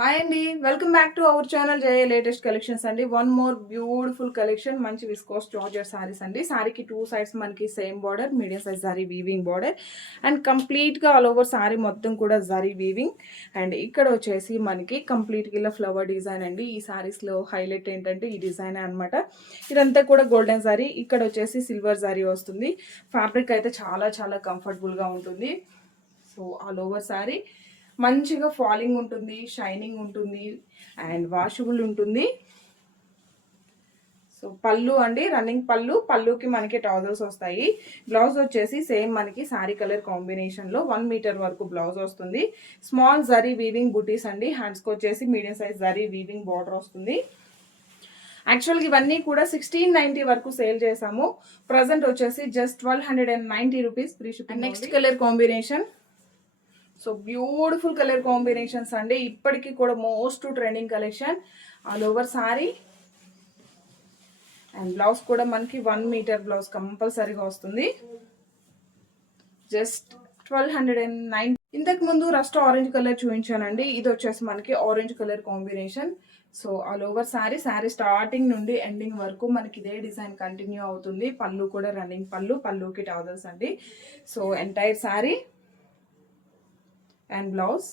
Hi అండి, welcome back to our channel Jaya latest collections అండి. One more beautiful collection, మంచి viscose georgette saris అండి. సారీకి 2 సైడ్స్ మనకి same border, medium size zari weaving border and కంప్లీట్గా all over sorry మొత్తం కూడా జరీ వీవింగ్. అండ్ ఇక్కడ వచ్చేసి మనకి కంప్లీట్గా ఇలా ఫ్లవర్ డిజైన్ అండి. ఈ సారీస్లో హైలైట్ ఏంటంటే ఈ డిజైన్ అనమాట. ఇదంతా కూడా గోల్డెన్ సారీ, ఇక్కడ వచ్చేసి సిల్వర్ సారీ వస్తుంది. ఫ్యాబ్రిక్ అయితే చాలా చాలా కంఫర్టబుల్గా ఉంటుంది. సో ఆల్ ఓవర్ సారీ మంచిగా ఫాలింగ్ ఉంటుంది, షైనింగ్ ఉంటుంది అండ్ వాషబుల్ ఉంటుంది. సో పళ్ళు అండి, రన్నింగ్ పళ్ళుకి మనకి ట్రౌజర్స్ వస్తాయి. బ్లౌజ్ వచ్చేసి సేమ్ మనకి సారీ కలర్ కాంబినేషన్లో 1 మీటర్ వరకు బ్లౌజ్ వస్తుంది. స్మాల్ జరీ వీవింగ్ బుటీస్ అండి. హ్యాండ్స్కి వచ్చేసి medium size zari weaving border వస్తుంది. యాక్చువల్గా ఇవన్నీ కూడా 1690 వరకు సేల్ చేసాము. ప్రజెంట్ వచ్చేసి just 1290 rupees free shipping. Next colour combination, so beautiful colour combinations అండి. ఇప్పటికీ కూడా most trending collection. All over sorry and blouse కూడా మనకి 1 మీటర్ బ్లౌజ్ కంపల్సరీగా వస్తుంది. జస్ట్ 1290. ఇంతకు ముందు రస్ట్ ఆరెంజ్ కలర్ చూపించానండి. ఇది వచ్చేసి మనకి orange colour combination. So all over sorry starting నుండి ఎండింగ్ వరకు మనకి ఇదే డిజైన్ కంటిన్యూ అవుతుంది. పళ్ళు కూడా రన్నింగ్ పళ్ళుకి టవల్స్ అండి. So entire sorry and blouse